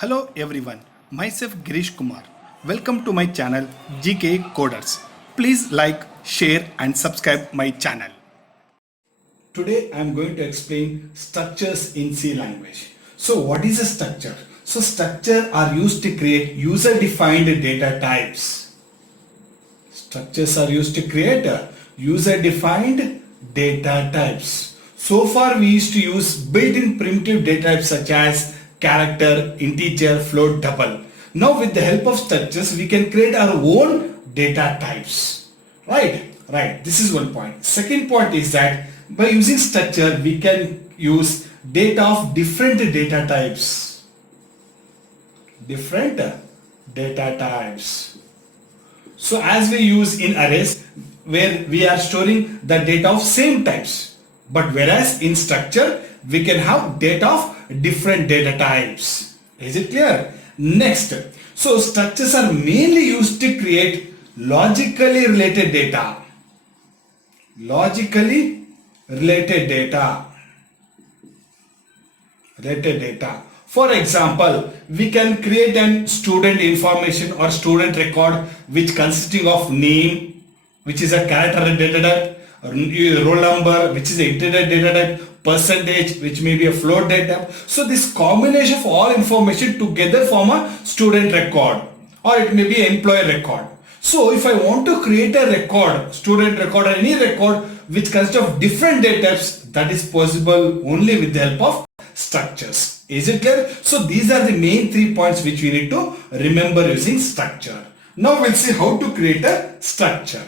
Hello everyone, myself Girish Kumar. Welcome to my channel GK Coders. Please like, share and subscribe my channel. Today I am going to explain structures in C language. So what is a structure? So structure are used to create user-defined data types. Structures are used to create user-defined data types. So far we used to use built-in primitive data types such as character, integer, float, double. Now with the help of structures we can create our own data types. Right. This is one point. Second point is that by using structure we can use data of different data types. Different data types. So as we use in arrays where we are storing the data of same types, but whereas in structure we can have data of different data types. Is it clear? Next, so structures are mainly used to create logically related data. Logically related data. For example, we can create an student information or student record which consisting of name, which is a character data type, roll number, which is an integer data type, percentage, which may be a float data type. So this combination of all information together form a student record, or it may be an employee record. So if I want to create a record, student record or any record which consists of different data types, that is possible only with the help of structures. Is it clear? So these are the main 3 points which we need to remember using structure. Now we'll see how to create a structure.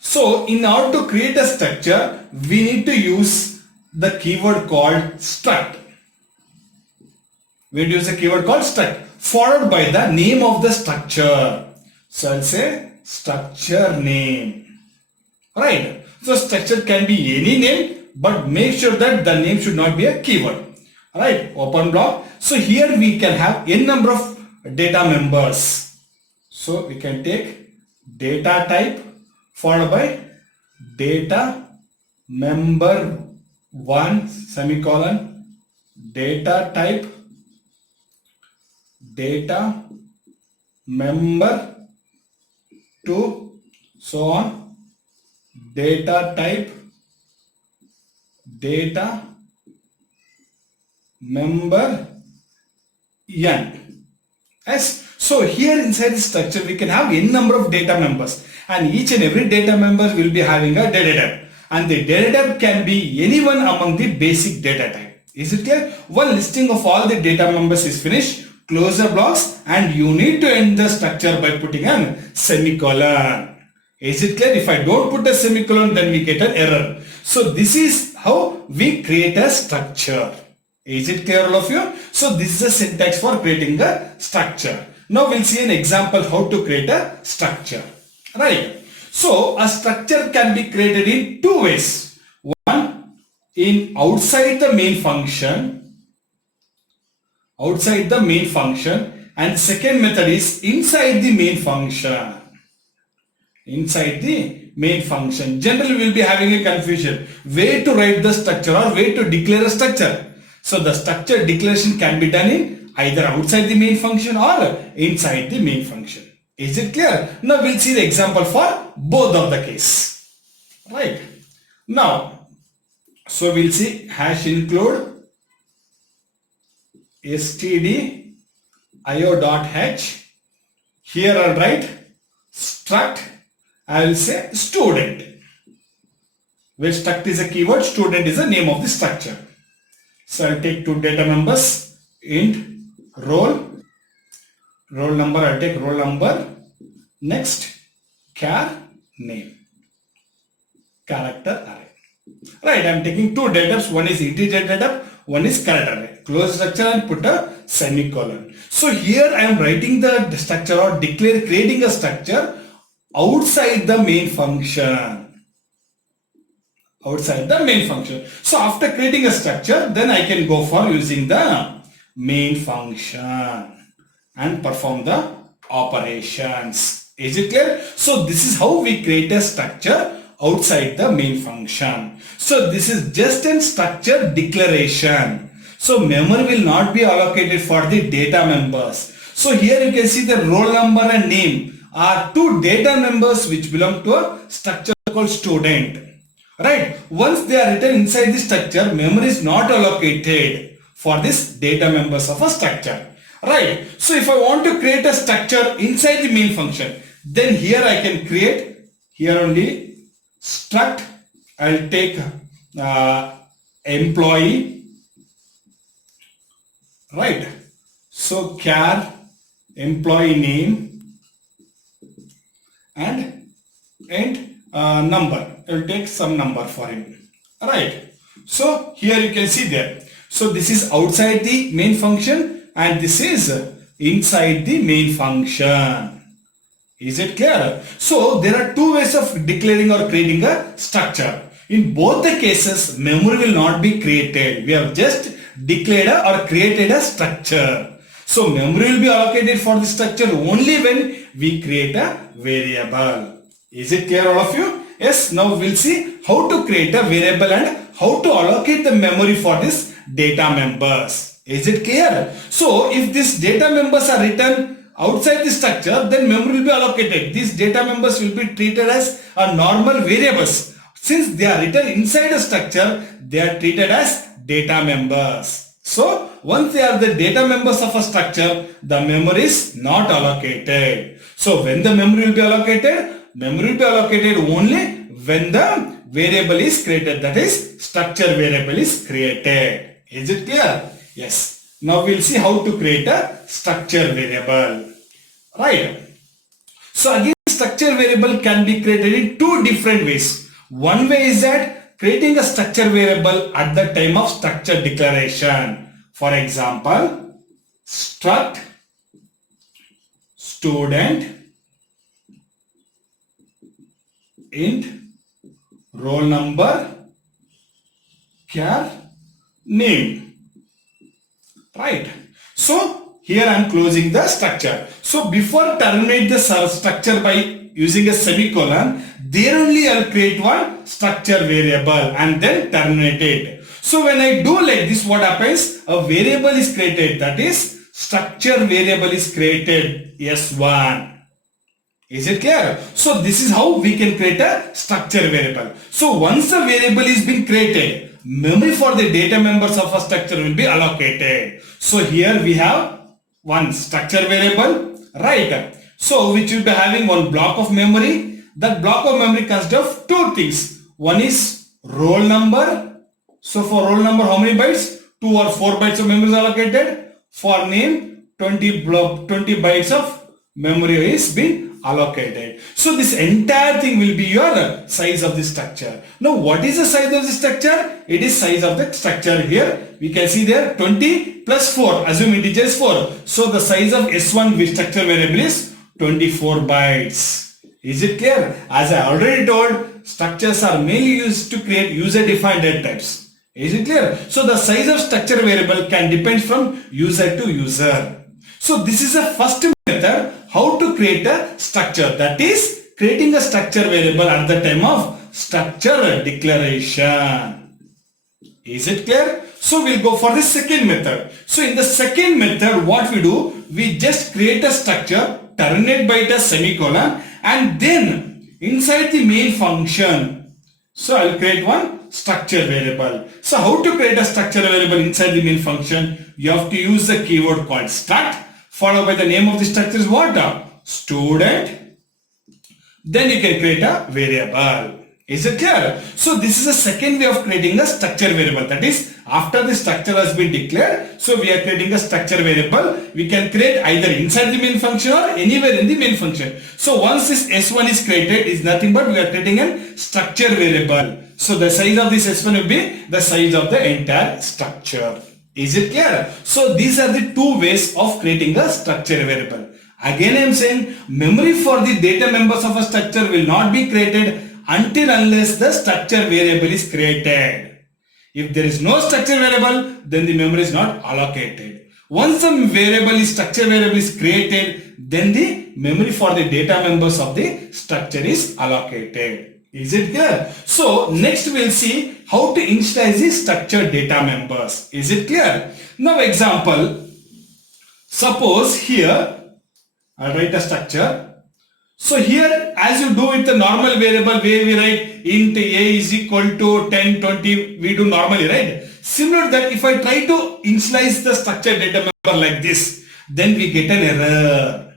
So in order to create a structure, we need to use the keyword called struct. We use a keyword called struct followed by the name of the structure. So I'll say structure name. Right. So structure can be any name, but make sure that the name should not be a keyword. Right. Open block. So here we can have n number of data members. So we can take data type followed by data member 1 semicolon, data type, data member 2, so on, data type, data member n. Yes. So here inside the structure we can have n number of data members, and each and every data member will be having a data type, and the data type can be anyone among the basic data type. Is it clear? One listing of all the data members is finished. Close the blocks and you need to end the structure by putting a semicolon. Is it clear? If I don't put a semicolon, then we get an error. So this is how we create a structure. Is it clear all of you? So this is a syntax for creating a structure. Now we'll see an example how to create a structure. Right. So a structure can be created in two ways. One, in outside the main function. Outside the main function. And second method is inside the main function. Inside the main function. Generally we will be having a confusion. Where to write the structure or where to declare a structure. So the structure declaration can be done in either outside the main function or inside the main function. Is it clear? Now we'll see the example for both of the case. Right. Now, so we'll see hash include std io.h. Here I'll write struct. I will say student. Where struct is a keyword, student is the name of the structure. So I'll take two data members, int roll number, I'll take roll number, next char name, character array. Right, I'm taking two data types, one is integer data type, one is character array. Close structure and put a semicolon. So here I am writing the structure or creating a structure outside the main function. Outside the main function. So after creating a structure, then I can go for using the main function and perform the operations. Is it clear? So this is how we create a structure outside the main function. So this is just a structure declaration. So memory will not be allocated for the data members. So here you can see the roll number and name are two data members which belong to a structure called student. Right? Once they are written inside the structure, memory is not allocated for this data members of a structure. Right? So if I want to create a structure inside the main function, then here I can create here only struct. I'll take employee. Right? So char employee name and number. I'll take some number for him. Right. So here you can see there. So this is outside the main function and this is inside the main function. Is it clear? So there are two ways of declaring or creating a structure. In both the cases, memory will not be created. We have just declared or created a structure. So memory will be allocated for the structure only when we create a variable. Is it clear, all of you? Yes, now we'll see how to create a variable and how to allocate the memory for this data members. Is it clear? So if these data members are written outside the structure, then memory will be allocated. These data members will be treated as a normal variables. Since they are written inside a structure, they are treated as data members. So once they are the data members of a structure, the memory is not allocated. So when the memory will be allocated? Memory will be allocated only when the variable is created, that is structure variable is created. Is it clear? Yes. Now we'll see how to create a structure variable. Right. So again, structure variable can be created in two different ways. One way is that creating a structure variable at the time of structure declaration. For example, struct student int roll number char name. Right. So here I am closing the structure. So before terminate the structure by using a semicolon, there only I will create one structure variable and then terminate it. So when I do like this, what happens? A variable is created, that is structure variable is created, S1. Is it clear? So this is how we can create a structure variable. So once a variable is being created, memory for the data members of a structure will be allocated. So here we have one structure variable, right? So which will be having one block of memory. That block of memory consists of two things. One is roll number. So for roll number, how many bytes? 2 or 4 bytes of memory is allocated. For name, 20 bytes of memory is being allocated. So this entire thing will be your size of the structure. Now what is the size of the structure? It is size of the structure here. We can see there 20 plus 4. Assume integer is 4. So the size of S1 with structure variable is 24 bytes. Is it clear? As I already told, structures are mainly used to create user-defined data types. Is it clear? So the size of structure variable can depend from user to user. So this is the first method how to create a structure, that is creating a structure variable at the time of structure declaration. Is it clear? So we'll go for the second method. So in the second method, what we do, we just create a structure, terminate by the semicolon, and then inside the main function, so I'll create one structure variable. So how to create a structure variable inside the main function? You have to use the keyword called struct, followed by the name of the structure is what? Student. Then you can create a variable. Is it clear? So this is the second way of creating a structure variable. That is, after the structure has been declared, so we are creating a structure variable. We can create either inside the main function or anywhere in the main function. So once this S1 is created, is nothing but we are creating a structure variable. So the size of this S1 will be the size of the entire structure. Is it clear? So these are the two ways of creating a structure variable. Again I am saying memory for the data members of a structure will not be created until unless the structure variable is created. If there is no structure variable, then the memory is not allocated. Once the structure variable is created, then the memory for the data members of the structure is allocated. Is it clear? So next we'll see how to initialize the structured data members. Is it clear? Now example, suppose here I'll write a structure. So here, as you do with the normal variable where we write int a is equal to 10, 20, we do normally, right? Similar to that, if I try to initialize the structured data member like this, then we get an error.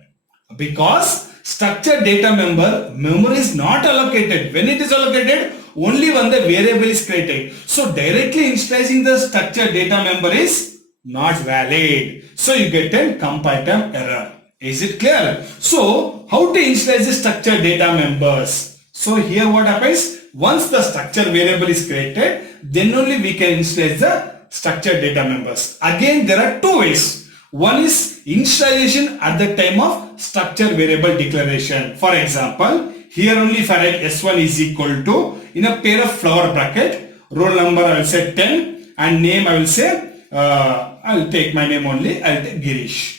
Because structured data member, memory is not allocated. When it is allocated, only when the variable is created. So directly initializing the structured data member is not valid. So you get a compiler error. Is it clear? So, how to initialize the structured data members? So, here what happens? Once the structure variable is created, then only we can initialize the structured data members. Again, there are two ways. One is initialization at the time of structure variable declaration. For example, here only if I write S1 is equal to, in a pair of flower bracket, roll number I will say 10 and name I will say, I will take my name only, I will take Girish.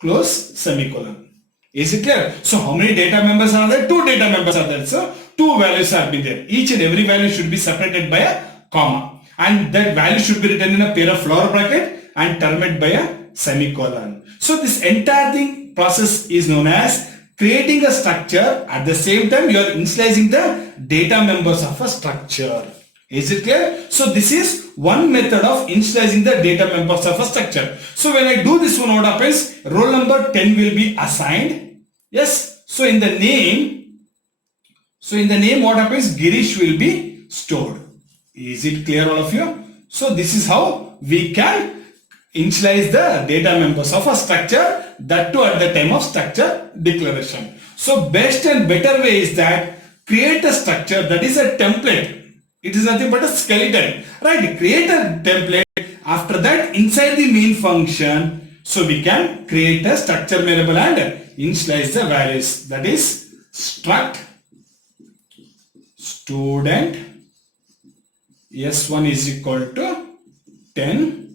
Close semicolon. Is it clear? So how many data members are there? Two data members are there. So two values are been there. Each and every value should be separated by a comma. And that value should be written in a pair of flower bracket and terminated by a semicolon. So this entire thing process is known as creating a structure. At the same time, you are initializing the data members of a structure. Is it clear? So this is one method of initializing the data members of a structure. So when I do this one, what happens? Roll number 10 will be assigned. Yes. So in the name, what happens? Girish will be stored. Is it clear, all of you? So this is how we can initialize the data members of a structure, that too at the time of structure declaration. So best and better way is that create a structure that is a template. It is nothing but a skeleton, right? Create a template. After that, inside the main function, so we can create a structure variable and initialize the values. That is struct student S1 is equal to 10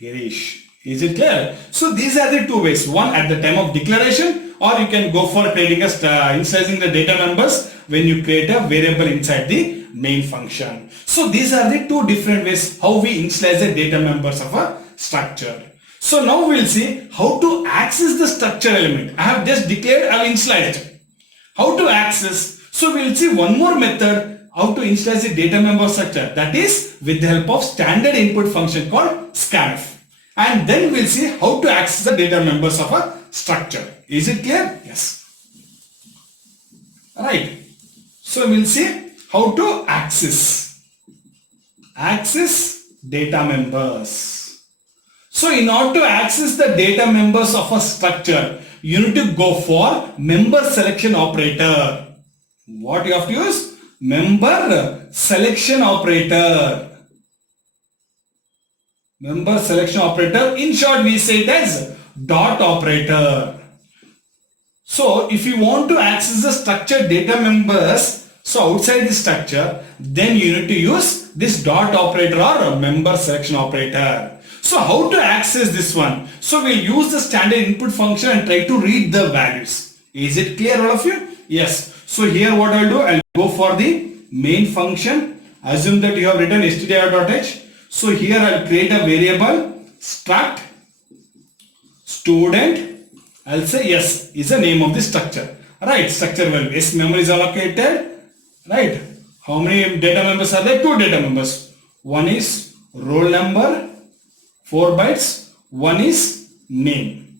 Girish. Is it clear? So these are the two ways. One at the time of declaration, or you can go for creating a initializing the data members when you create a variable inside the main function. So these are the two different ways how we initialize the data members of a structure. So now we'll see how to access the structure element. I have just declared, I have initialized. How to access? So we'll see one more method how to initialize the data member structure, that is with the help of standard input function called scanf. And then we'll see how to access the data members of a structure. Is it clear? Yes. Alright. So we'll see how to access data members. So in order to access the data members of a structure, you need to go for member selection operator. What you have to use? Member selection operator. Member selection operator. In short, we say it as dot operator. So if you want to access the structured data members, so outside the structure, then you need to use this dot operator or member selection operator. So how to access this one? So we'll use the standard input function and try to read the values. Is it clear, all of you? Yes. So here what I'll do, I'll go for the main function. Assume that you have written stdio.h. So here I'll create a variable struct student. I'll say yes is the name of the structure. Right, structure value. Yes, memory is allocated. Right. How many data members are there? Two data members. One is roll number, 4 bytes. One is name.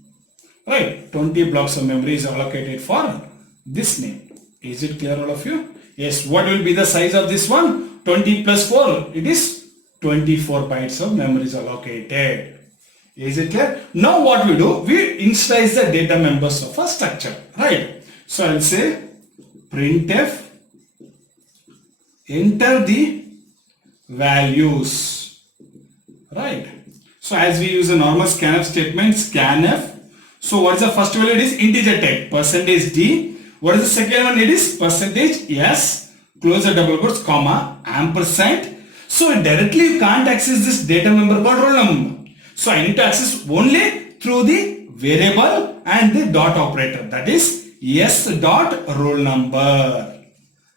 Right. 20 blocks of memory is allocated for this name. Is it clear, all of you? Yes. What will be the size of this one? 20 plus 4. It is 24 bytes of memory is allocated. Is it clear? Now what we do? We initialize the data members of a structure. Right. So I'll say printf enter the values. Right. So as we use a normal scanf statement, scanf. So what is the first value? It is integer type, percentage %d. What is the second one? It is percentage %s, close the double quotes, comma, ampersand. So directly you can't access this data member called roll number. So I need to access only through the variable and the dot operator, that is S dot roll number.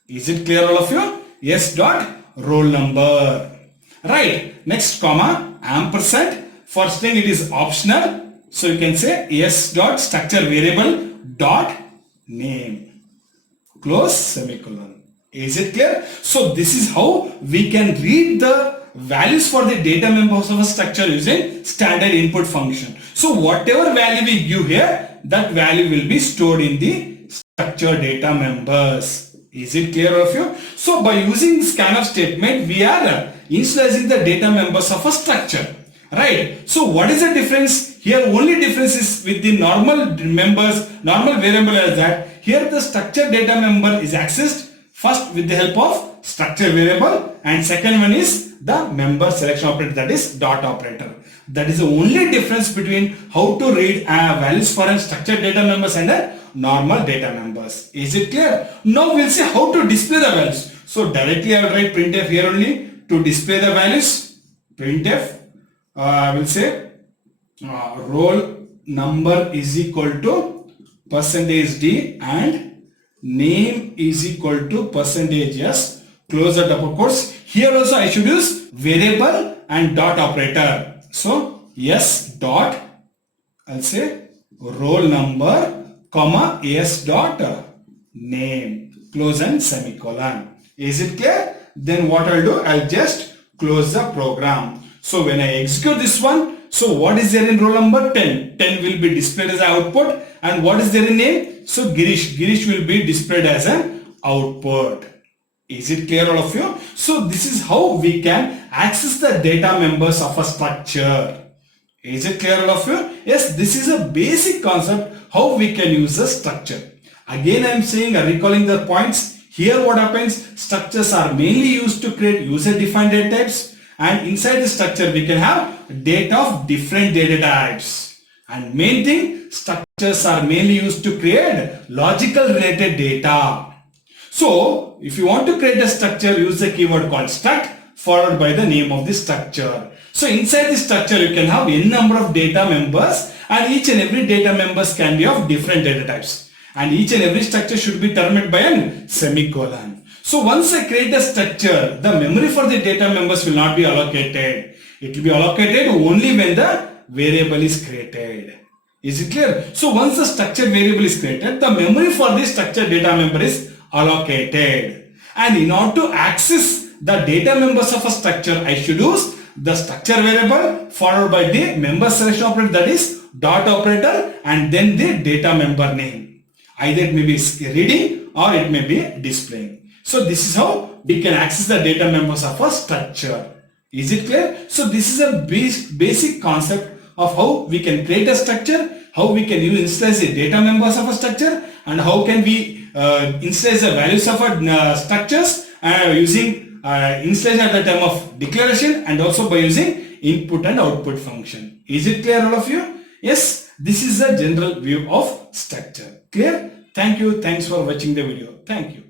Is it clear all of you? S dot roll number. Right. Next comma ampersand. For string it is optional. So you can say S dot structure variable dot name. Close semicolon. Is it clear? So this is how we can read the values for the data members of a structure using standard input function. So whatever value we give here, that value will be stored in the structure data members. Is it clear all of you? So by using scanf statement, we are initializing the data members of a structure. Right. So what is the difference? Here only difference is with the normal members, normal variable is that here the structure data member is accessed first with the help of structure variable, and second one is the member selection operator, that is dot operator. That is the only difference between how to read values for a structured data members and a normal data members. Is it clear? Now we'll see how to display the values. So directly I will write printf here only to display the values. Printf, I will say roll number is equal to %d and name is equal to %s, close the double quotes. Here also I should use variable and dot operator. So s dot, I'll say roll number comma s dot name, close and semicolon. Is it clear? Then what I'll do, I'll just close the program. So when I execute this one, so what is there in roll number? 10. 10 will be displayed as an output. And what is there in name? So Girish. Girish will be displayed as an output. Is it clear all of you? So this is how we can access the data members of a structure. Is it clear all of you? Yes, this is a basic concept how we can use a structure. Again I am saying, recalling the points. Here what happens? Structures are mainly used to create user-defined data types. And inside the structure we can have data of different data types. And main thing, structures are mainly used to create logical related data. So if you want to create a structure, use the keyword called struct followed by the name of the structure. So inside the structure you can have n number of data members, and each and every data members can be of different data types. And each and every structure should be terminated by a semicolon. So once I create a structure, the memory for the data members will not be allocated. It will be allocated only when the variable is created. Is it clear? So once the structured variable is created, the memory for this structured data member is allocated. And in order to access the data members of a structure, I should use the structure variable followed by the member selection operator, that is dot operator, and then the data member name. Either it may be reading or it may be displaying. So this is how we can access the data members of a structure. Is it clear? So this is a basic concept of how we can create a structure, how we can initialize the data members of a structure, and how can we initialize the values of our structures using initialization at the time of declaration, and also by using input and output function. Is it clear all of you? Yes, this is a general view of structure. Clear? Thank you. Thanks for watching the video. Thank you.